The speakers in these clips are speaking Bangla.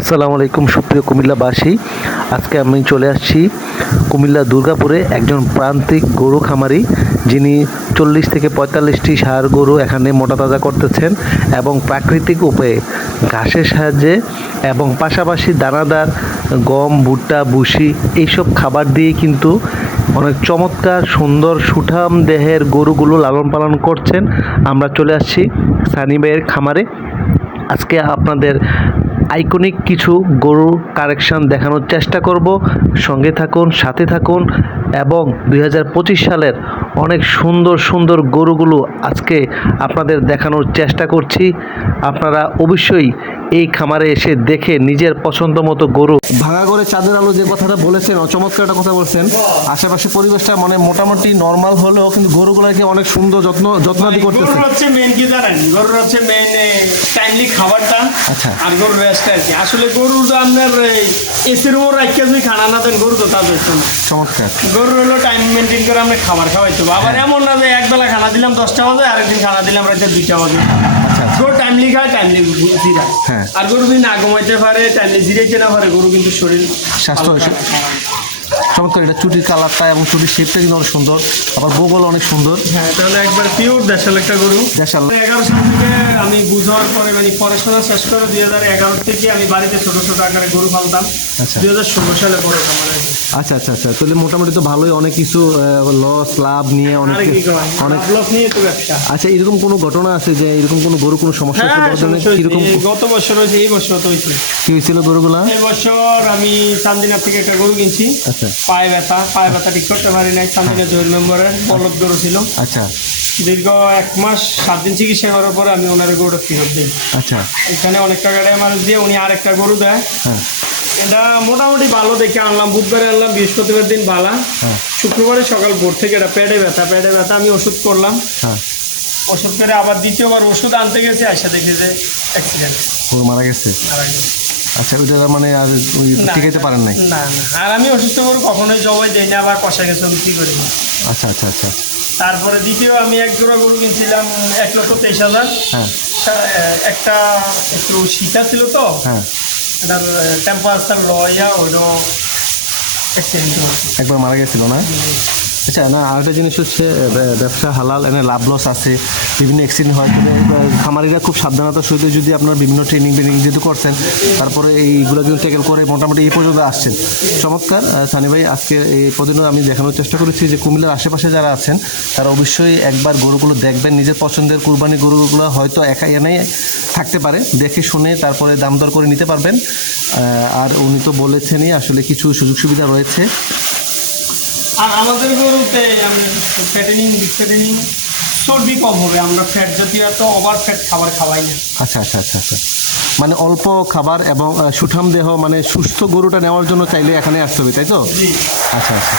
আসসালামু আলাইকুম, সুপ্রিয় কুমিল্লাবাসী। আজকে আমি চলে আসছি কুমিল্লা দুর্গাপুরে একজন প্রান্তিক গরু খামারি, যিনি চল্লিশ থেকে পঁয়তাল্লিশটি সার গরু এখানে মোটা তাজা করতেছেন এবং প্রাকৃতিক উপায়ে ঘাসের সাহায্যে এবং পাশাপাশি দানাদার, গম, ভুট্টা বুসি এইসব খাবার দিয়ে কিন্তু অনেক চমৎকার, সুন্দর, সুঠাম দেহের গরুগুলো লালন পালন করছেন। আমরা চলে আসছি সানি ভাইয়ের খামারে। আজকে আপনাদের আইকনিক কিছু গরুর কারেকশন দেখানোর চেষ্টা করব। সঙ্গে থাকুন সাথে থাকুন এবং দু হাজার পঁচিশ সালের অনেক সুন্দর সুন্দর গরুগুলো আজকে আপনাদের দেখানোর চেষ্টা করছি। আপনারা অবশ্যই এই খামারে এসে দেখে নিজের পছন্দ মতো গরু। ভাঙা করে চাঁদের আলো যে কথাটা বলেছেন চমৎকার একটা কথা বলছেন। আশেপাশে পরিবেশটা মানে মোটামুটি নর্মাল হলেও কিন্তু গরুগুলোকে অনেক সুন্দর যত্ন যত্নাদি করতেছে। গরুর হচ্ছে মেন কি জানেন? গরুর হচ্ছে মেন টাইমলি খাবারটা আচ্ছা। আর গরুর আর কি আসলে গরুর তো আপনার এসির উপর রাখিয়ে যদি খানা না দেন গরু তো তা বেশি না। চমৎকার। গরুর হলো টাইম মেনটেন করে আমরা খাবার খাওয়াইতে। আবার এমন না যে একবেলা খানা দিলাম দশটা বাজে আরেকদিন খানা দিলাম রাতে দুইটা বাজে। আচ্ছা আচ্ছা। গরু টাইমলি খায় টাইমলি হ্যাঁ। আর গরু যদি না ঘুমাইতে পারে টাইমলি জিরাইতে না পারে গরু কিন্তু শরীর স্বাস্থ্য। চমৎকার এটা চুটির কালারটা এবং চুটির শেপটা কিন্তু অনেক সুন্দর আবার বগল অনেক সুন্দর হ্যাঁ তাহলে একবার পিওর দেশাল একটা গরু দেশাল। এগারো সাল থেকে আমি বুঝার পরে মানে পড়াশোনা শেষ করে দুই হাজার এগারো থেকে আমি বাড়িতে ছোট ছোট আকারে গরু পালতাম আচ্ছা। দুই হাজার ষোলো সালে আর কি। আচ্ছা আচ্ছা আচ্ছা। তাহলে মোটামুটি তো ভালোই অনেক কিছু লস লাভ নিয়ে অনেক অনেক ব্লক নিয়ে তো ব্যবসা। আচ্ছা এরকম কোনো ঘটনা আছে যে এরকম কোনো গরু কোনো সমস্যা হ্যাঁ হয়েছে। কীরকম এই গত বছর হয়েছে এই বছর তো হয়েছে। কি হয়েছিল গরুগুলা? এই বছর আমি চান্দিনার থেকে একটা গরু কিনছি। আচ্ছা। পায়ে ব্যথা পায়ে ব্যথা ঠিক করতে পারি নাই। চান্দিনা জয়েল মেম্বারের বলদ গরু ছিল। আচ্ছা। দীর্ঘ এক মাস সাত দিন চিকিৎসা করার পরে আমি ওনার গরুটা ফেরত দিই। আচ্ছা। এখানে অনেক টাকা মানুষ দিয়ে উনি আর একটা গরু দেয়। হ্যাঁ। এটা মোটামুটি ভালো দেখে আনলাম। বুধবারে আনলাম বৃহস্পতিবার দিন বালা হ্যাঁ। শুক্রবারে সকাল ভোর থেকে এটা পেটে ব্যথা পেটে ব্যথা আমি ওষুধ করলাম। হ্যাঁ। ওষুধ করে আবার দ্বিতীয়বার ওষুধ আনতে গেছি আসা দেখি যে অ্যাক্সিডেন্ট মারা গেছে? মারা গেছে। আচ্ছা ওইটা মানে আর ওই না, টিকাইতে পারেন নাই? না না। আর আমি অসুস্থ গরু কখনোই জবাই দেই না বা কষা গেছে বিক্রি করি? না আচ্ছা আচ্ছা আচ্ছা। তারপরে দ্বিতীয় আমি এক জোড়া গরু কিনছিলাম এক লক্ষ তেইশ হাজার। হ্যাঁ। একটা একটু শীতা ছিল তো। হ্যাঁ। এটার টেম্পারেচার লইয়া ওইটা একবার মারা গেছিল না? আচ্ছা না, আরেকটা জিনিস হচ্ছে ব্যবসা হালাল এনে লাভ লস আছে, বিভিন্ন অ্যাক্সিডেন্ট হয় খামারিরা খুব সাবধানতার সহিত যদি আপনার বিভিন্ন ট্রেনিং ট্রেনিং যেহেতু করছেন, তারপরে এইগুলো কিন্তু টেকেল করে, মোটামুটি এই পর্যন্ত আসছেন। চমৎকার সানি ভাই আজকে এই পর্যন্ত আমি দেখানোর চেষ্টা করেছি যে কুমিল্লার আশেপাশে যারা আছেন, তারা অবশ্যই একবার গরুগুলো দেখবেন, নিজের পছন্দের কুরবানি গরুগুলো হয়তো একা এনেই থাকতে পারে, দেখে শুনে তারপরে দাম দর করে নিতে পারবেন। আর উনি তো বলেছেনই আসলে কিছু সুযোগ সুবিধা রয়েছে। আর আমাদের গরুতে ফ্যাটেনিং বিফ্যাটেনিং চর্বি কম হবে আমরা ফ্যাট জাতীয় এত ওভার ফ্যাট খাবার খাওয়াই না। আচ্ছা আচ্ছা আচ্ছা আচ্ছা। মানে অল্প খাবার এবং সুঠাম দেহ মানে সুস্থ গরুটা নেওয়ার জন্য চাইলে এখানে আসতে হবে তাই তো? জি। আচ্ছা আচ্ছা।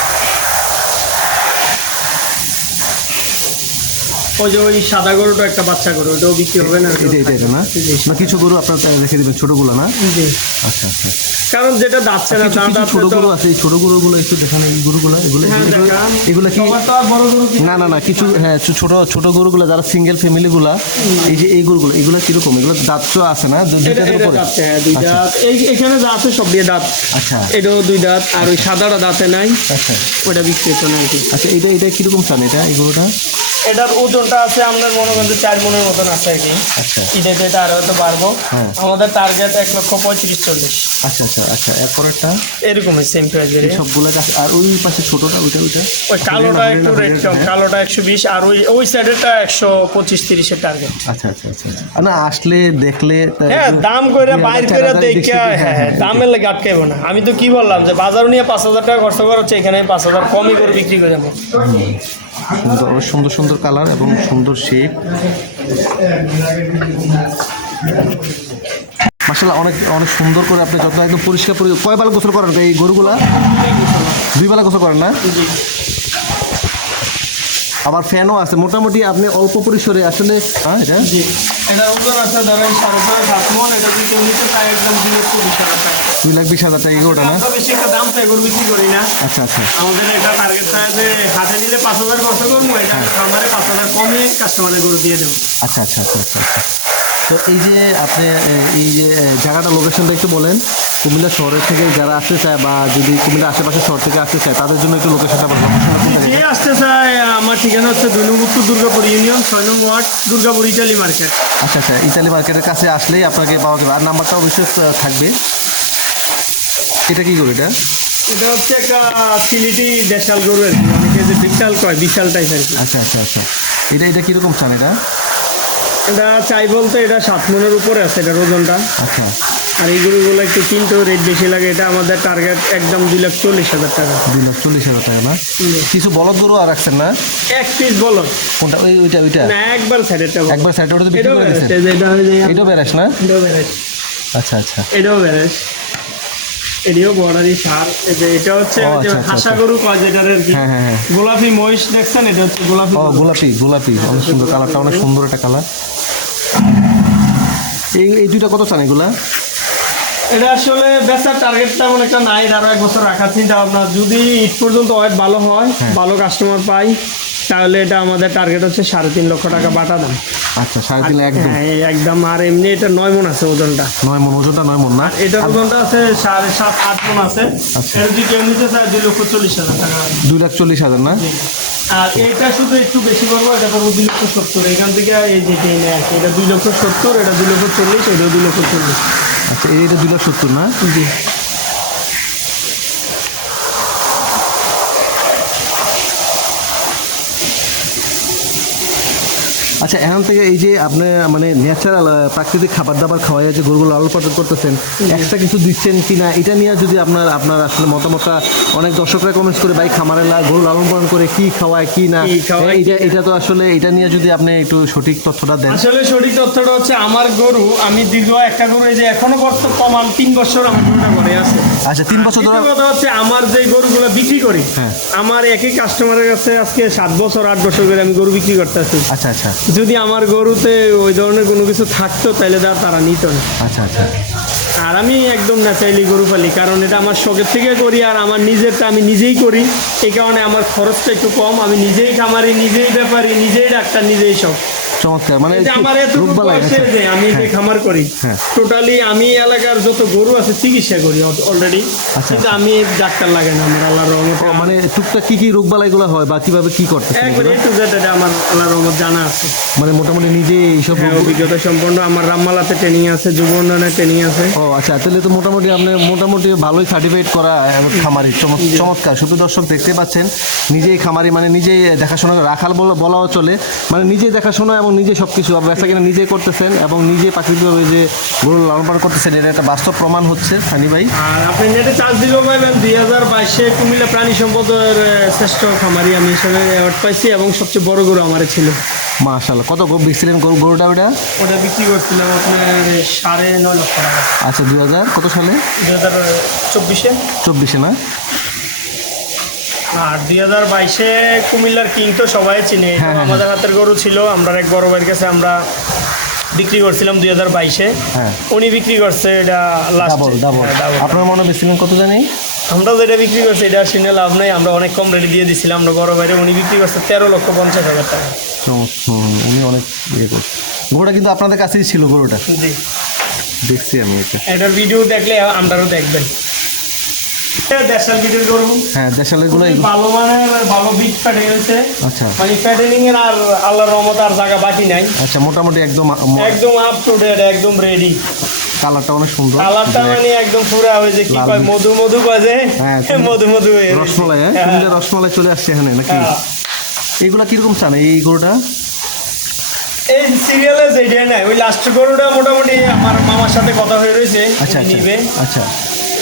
ওই যে ওই সাদা গরুটা একটা বাচ্চা গরু ওটাও বিক্রি হবে না? এটা এটা এটা না? না কিছু গরু আপনার রেখে দেবেন ছোটোগুলো না? জি। আচ্ছা আচ্ছা। কারণ যেটা দাচ্ছে না দাঁত কিছু আছে ছোটো গরু আছে এই ছোটো গরুগুলো একটু দেখান এই গরুগুলো এগুলো এগুলো- কি সবার তো আর বড় গরু কি- না না না কিছু হ্যাঁ ছোট ছোট গরুগুলো যারা সিঙ্গেল ফ্যামিলিগুলা এই যে এই গরুগুলো এগুলো কীরকম? এগুলো দাঁত তো আছে না? দুইটার উপরে দাঁত হ্যাঁ আচ্ছা। এই এখানে যা আছে সব দিয়ে দাঁত। আচ্ছা। এটাও দুই দাঁত আর ওই সাদাটা দাঁতে নাই। আচ্ছা। ওটা বিক্রি হতো না আচ্ছা এটা এটা কীরকম চান এটা এই গরুটা? এটার ওজনটা আছে আপনার মনে করেন যে চার মনের মতন আছে আর কি। আচ্ছা। ঈদে এটা আরও হয়তো পারব হ্যাঁ। আমাদের টার্গেট এক লক্ষ পঁয়ত্রিশ চল্লিশ। আচ্ছা আচ্ছা আচ্ছা। এরপরেরটা? এরকমই সেম প্রাইস সবগুলো গাছ আর ওই পাশে ছোটটা ওইটা ওইটা? ওই কালোটা একটু রেট কম হ্যাঁ। কালোটা একশো বিশ আর ওই ওই সাইডেরটা একশো পঁচিশ তিরিশের টার্গেট আচ্ছা আচ্ছা আচ্ছা আচ্ছা। না আসলে দেখলে হ্যাঁ দাম করে বাইর করে দেখে হ্যাঁ হ্যাঁ দামের লাগে আটকাইবো না। আমি তো কি বললাম যে বাজার নিয়ে পাঁচ হাজার টাকা খরচ করা হচ্ছে এখানে পাঁচ হাজার কমই করে বিক্রি করে যাব সুন্দর সুন্দর কালার এবং সুন্দর শেপ মাসাল্লাহ অনেক অনেক সুন্দর করে আপনি যত একদম পরিষ্কার পরি কয় বেলা গোসল করেন এই গরুগুলা? দুই বেলা গোসল করেন না? আবার ফ্যানও আছে, মোটামুটি আপনি অল্প পরিসরে আসলে হ্যাঁ এটা? এটা ওজন আছে, ধরেন সাড়ে সাত মন, এটা একদম টাকা দুই লাখ বিশ হাজার টাকা এগুলোটা না? বেশি একটা দাম চাই গরু বিক্রি করি না। আচ্ছা আচ্ছা। আমাদের একটা টার্গেট থাকে যে হাতে নিলে পাঁচ হাজার খরচ করব এটা খামারে পাঁচ হাজার কমে কাস্টমারের গরু দিয়ে দেবো। আচ্ছা আচ্ছা আচ্ছা আচ্ছা আচ্ছা। তো এই যে আপনি এই যে জায়গাটা লোকেশনটা একটু বলেন। কুমিল্লা শহরের থেকে যারা আসতে চায় বা যদি কুমিল্লা আশেপাশে শহর থেকে আসতে চায় তাদের জন্য একটু লোকেশনটা কোন যে আসতে চায় আমার ঠিকানা হচ্ছে দুই নম্বর উত্তর দুর্গাপুর ইউনিয়ন ছয় নম্বর ওয়ার্ড দুর্গাপুর ইটালি মার্কেট। আচ্ছা আচ্ছা। ইতালি মার্কেটের কাছে আসলেই আপনাকে পাওয়া যাবে। আর নাম্বারটা অবশ্যই থাকবে। এটা কি গরু এটা? এটা হচ্ছে একটা সিলিটি দেশাল গরু আর কি। অনেকে যে বিশাল কয় বিশাল টাইপ আর কি। আচ্ছা আচ্ছা আচ্ছা। এটা এটা কীরকম চান এটা? এটা চাই বলতে এটা সাত মনের উপরে আছে এটার ওজনটা। আচ্ছা। আর এই গরুগুলো একটু কিনতেও রেট বেশি লাগে এটা আমাদের টার্গেট একদম দুই লাখ চল্লিশ হাজার টাকা। দুই লাখ চল্লিশ হাজার টাকা না? কিছু বলদ গরু আর রাখছেন না? এক পিস বলদ। কোনটা? ওই ওইটা ওইটা? না একবার সাইডেরটা বলো একবার সাইডে ওটা তো বিক্রি করে দিয়েছেন? এটা বেরাস না? এটাও বেড়েছে আচ্ছা আচ্ছা। এটাও বেড়েছে এটিও বর্ডারি সার এই যে এটা হচ্ছে যে আচ্ছা, আচ্ছা, হাসা আচ্ছা। গরু কয় যেটার হ্যাঁ হ্যাঁ হ্যাঁ। গোলাপি মহিষ দেখছেন? এটা হচ্ছে গোলাপি ও গোলাপি গোলাপি। অনেক সুন্দর কালারটা অনেক সুন্দর একটা কালার। এই এই দুইটা কত চান এগুলা? এটা আসলে বেচার টার্গেট তেমন একটা নাই আরও এক বছর রাখার চিন্তা ভাবনা যদি ঈদ পর্যন্ত ওয়েট ভালো হয় হ্যাঁ। ভালো কাস্টমার পাই তাহলে এটা আমাদের টার্গেট হচ্ছে সাড়ে তিন লক্ষ টাকা বাটা দাম। আচ্ছা সাড়ে তিন লাখ একদম? হ্যাঁ একদম আর এমনি এটা নয় মন আছে ওজনটা। নয় মন ওজনটা নয় মন না? এটার ওজনটা আছে সাড়ে সাত আট মন আছে। আচ্ছা। এটা যদি কেউ নিতে চায় দুই লক্ষ চল্লিশ হাজার টাকা। দুই লাখ চল্লিশ হাজার না? আর এটা শুধু একটু বেশি করব এটা করব দুই লক্ষ সত্তর। এখান থেকে এই যে ট্রেনে আছে এটা দুই লক্ষ সত্তর এটা দুই লক্ষ চল্লিশ এটা দুই লক্ষ চল্লিশ। আচ্ছা এইটা দুই লাখ সত্তর না? জি। আচ্ছা এখান থেকে এই যে আপনি মানে ন্যাচারাল প্রাকৃতিক খাবার দাবার খাওয়াই যে গরুগুলো লালন পালন করতেছেন এক্সট্রা কিছু দিচ্ছেন কি না এটা নিয়ে যদি আপনার আপনার আসলে মতামতটা অনেক দর্শকরা কমেন্টস করে ভাই খামারে গরু লালন পালন করে কি খাওয়ায় কি না? এটা এটা তো আসলে এটা নিয়ে যদি আপনি একটু সঠিক তথ্যটা দেন। আসলে সঠিক তথ্যটা হচ্ছে আমার গরু আমি দীর্ঘ একটা গরু এই যে এখনও বর্ত প্রমাণ তিন বছর আমার গরুটা ঘরে আছে। আচ্ছা তিন বছর ধরে কথা হচ্ছে আমার যে গরুগুলো বিক্রি করি হ্যাঁ। আমার একই কাস্টমারের কাছে আজকে সাত বছর আট বছর করে আমি গরু বিক্রি করতেছি। আচ্ছা আচ্ছা। যদি আমার গরুতে ওই ধরনের কোনো কিছু থাকতো তাহলে তার তারা নিত না। আচ্ছা আচ্ছা। আর আমি একদম ন্যাচারালি গরু পালি কারণ এটা আমার শখের থেকে করি আর আমার নিজেরটা আমি নিজেই করি। এই কারণে আমার খরচটা একটু কম আমি নিজেই খামারি নিজেই ব্যাপারি নিজেই ডাক্তার নিজেই সব চমৎকার মানে আমার আচ্ছা। যে আমি যে খামার করি হ্যাঁ। টোটালি আমি এলাকার যত গরু আছে চিকিৎসা করি অলরেডি আচ্ছা, কিন্তু আমি ডাক্তার লাগে না আমার আল্লাহর রহমতে। মানে টুকটাক কি কি রোগবালাইগুলো হয় বা কীভাবে কি একবার এটা আমার আল্লাহর রহমত জানা আছে। মানে মোটামুটি নিজে এইসব হ্যাঁ অভিজ্ঞতা সম্পন্ন আমার রামমালাতে ট্রেনিং আছে যুব ট্রেনিং আছে। ও আচ্ছা তাহলে তো মোটামুটি আপনি মোটামুটি ভালোই সার্টিফাইড করা খামারি। চমৎকার শুধু দর্শক দেখতে পাচ্ছেন নিজেই খামারি মানে নিজেই দেখাশোনা রাখাল বলা চলে মানে নিজেই দেখাশোনা এবং নিজে সব কিছু ব্যবসা কিনা নিজেই করতেছেন এবং নিজে প্রাকৃতিকভাবে যে গরু লালন পালন করতেছেন এটা একটা বাস্তব প্রমাণ হচ্ছে সানি ভাই। আর আপনি নেটে চার্জ দিলেও পাইবেন দুই হাজার বাইশে কুমিল্লা প্রাণী সম্পদের শ্রেষ্ঠ খামারি আমি হিসেবে অ্যাওয়ার্ড পাইছি এবং সবচেয়ে বড় গরু আমার ছিল। মাশাল্লাহ কত গো- বিকছিলেন গরু গরুটা ওটা ওটা বিক্রি করছিলাম আপনার সাড়ে নয় লক্ষ টাকা। আচ্ছা দুই হাজার কত সালে? দুই হাজার চব্বিশে। চব্বিশে না? আর দুই হাজার বাইশে কুমিল্লার কিং তো সবাই চিনে হ্যাঁ, হ্যাঁ, আমাদের হাতের গরু ছিল আমরা এক বড় ভাইয়ের কাছে আমরা বিক্রি করছিলাম দুই হাজার বাইশে। হ্যাঁ। উনি বিক্রি করছে এটা লাস্ট আপনার মনে বেশিলেন কত জানি? আমরা যেটা বিক্রি করছি এটা শুনে লাভ নেই আমরা অনেক কম রেটে দিয়ে দিছিলাম আমরা বড় বাইরে উনি বিক্রি করছে তেরো লক্ষ পঞ্চাশ হাজার টাকা। উনি অনেক ইয়ে করছে। গরুটা কিন্তু আপনাদের কাছেই ছিল গরুটা। জি। দেখছি আমি এটা। এটার ভিডিও দেখলে আপনারও দেখবেন এটা দেশাল বিটের গরু হ্যাঁ দেশালেরগুলো ভালো মানের ভালো বিট ফেটে গেছে আচ্ছা। মানে ফ্যাটেনিং এর আর আল্লাহর রহমত আর জায়গা বাকি নাই। আচ্ছা মোটামুটি একদম একদম আপ টু ডেট একদম রেডি কালারটা অনেক সুন্দর। কালারটা মানে একদম পুরা ওই যে কি কয় মধু মধু কয় হ্যাঁ, মধু মধু হয়ে রসমলাই হ্যাঁ চলে আসছে এখানে নাকি? হ্যাঁ। এগুলা কীরকম চান এই গরুটা? এই সিরিয়ালে যেটা নাই ওই লাস্ট গরুটা মোটামুটি আমার মামার সাথে কথা হয়ে রয়েছে আচ্ছা আচ্ছা নিবে। আচ্ছা।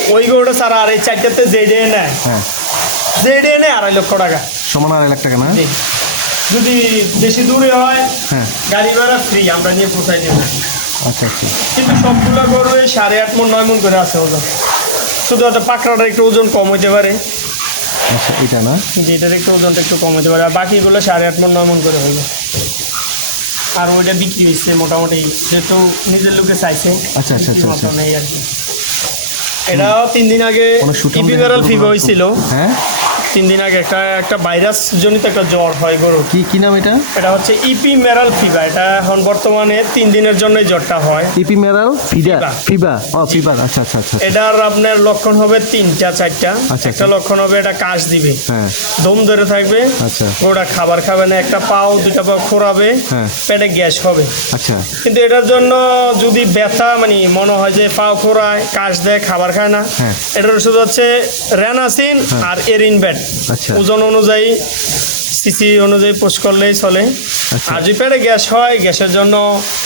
ওই গরুটা ছাড়া আর এই চারটাতে যেটা নেয় হ্যাঁ। যেটা নেয় আড়াই লক্ষ টাকা। সমান আড়াই লাখ টাকা না? জি। যদি বেশি দূরে হয় হ্যাঁ। গাড়ি ভাড়া ফ্রি আমরা নিয়ে পোষাই দেবো। আচ্ছা আচ্ছা। কিন্তু সবগুলো গরু সাড়ে আট মন নয় মন করে আছে ওজন। শুধু একটা পাকড়াটা একটু ওজন কম হইতে পারে। আচ্ছা এটা না? যেটার একটু ওজনটা একটু কম হতে পারে। আর বাকিগুলো সাড়ে আট মন নয় মন করে হইবে। আর ওইটা বিক্রি হচ্ছে মোটামুটি যেহেতু নিজের লোকে চাইছে আচ্ছা, আচ্ছা, বিক্রির আচ্ছা, নেই আর কি। এটাও তিন দিন আগে ইপিবেরাল ফিবে হয়েছিল। হ্যাঁ? তিন দিন আগে একটা একটা ভাইরাস জনিত একটা জ্বর হয় গরু কি কি নাম এটা? এটা হচ্ছে ইপি মেরাল ফিভার এটা এখন বর্তমানে তিন দিনের জন্যই জ্বরটা হয়। ইপিমেরাল ফিডা ফিবা। ফিবা। ও ফিবার আচ্ছা আচ্ছা আচ্ছা এটার আপনার লক্ষণ হবে তিনটা চারটা। আচ্ছা। একটা লক্ষণ হবে এটা কাশ দিবে। হ্যাঁ। দম ধরে থাকবে। আচ্ছা। ওটা খাবার খাবে না একটা পাও দুটা পাও খোরাবে। হ্যাঁ। পেটে গ্যাস হবে। আচ্ছা। কিন্তু এটার জন্য যদি ব্যথা মানে মনে হয় যে পাও খোরায় কাশ দেয় খাবার খায় না হ্যাঁ। এটার ওষুধ হচ্ছে র্যানাসিন আর এরিন ব্যাট আচ্ছা। ওজন অনুযায়ী সিসি অনুযায়ী পোষ করলেই চলে। আচ্ছা। আর যদি পেটে গ্যাস হয় গ্যাসের জন্য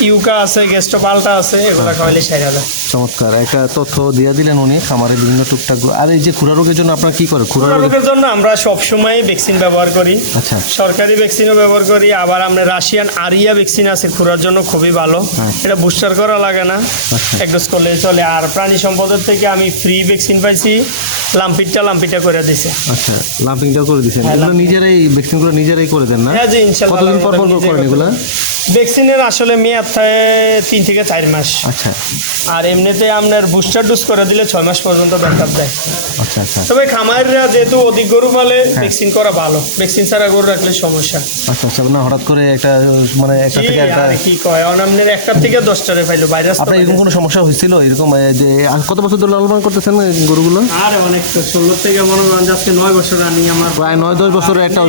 ইউকা আছে গ্যাস্টো পাল্টা আছে এগুলো খাওয়াইলে সেরে যায় চমৎকার একটা তথ্য দিয়ে দিলেন উনি খামারের বিভিন্ন টুকটাকগুলো আর এই যে খুরা রোগের জন্য আপনার কি করে খুরা রোগের জন্য আমরা সবসময় ভ্যাকসিন ব্যবহার করি। আচ্ছা। সরকারি ভ্যাকসিনও ব্যবহার করি আবার আমরা রাশিয়ান আরিয়া ভ্যাকসিন আছে খুরার জন্য খুবই ভালো। হ্যাঁ। এটা বুস্টার করা লাগে না। আচ্ছা। এক ডোজ করলেই চলে। আর প্রাণী সম্পদের থেকে আমি ফ্রি ভ্যাকসিন পাইছি লাম্পিটটা লাম্পিটা করে দিছে। আচ্ছা লাম্পিংটাও করে দিচ্ছেন হ্যাঁ, এগুলো lumping। নিজেরাই ভ্যাকসিনগুলো নিজেরাই করে দেন না? হ্যাঁ জি কতদিন পর পর করেন এগুলা? ভ্যাকসিনের আসলে মেয়াদ থাকে তিন থেকে চার মাস। আচ্ছা। আর এমনিতে আপনার বুস্টার ডোজ করে দিলে ছয় মাস পর্যন্ত ব্যাকআপ দেয়। আচ্ছা আচ্ছা। তবে খামারিরা যেহেতু অধিক গরু পালে ভ্যাকসিন করা ভালো। ভ্যাকসিন ছাড়া গরু রাখলে সমস্যা। আচ্ছা আচ্ছা না হঠাৎ করে একটা মানে একটা থেকে একটা কি কয় অনামনের একটা থেকে দশটারে পাইলো ভাইরাস তো আপনার এরকম কোনো সমস্যা হয়েছিল? এরকম যে কত বছর ধরে লালন পালন করতেছেন গরুগুলো? আর অনেক তো ষোলো থেকে মনে করেন আজকে নয় বছর রানিং আমার। প্রায় নয় দশ বছরের একটা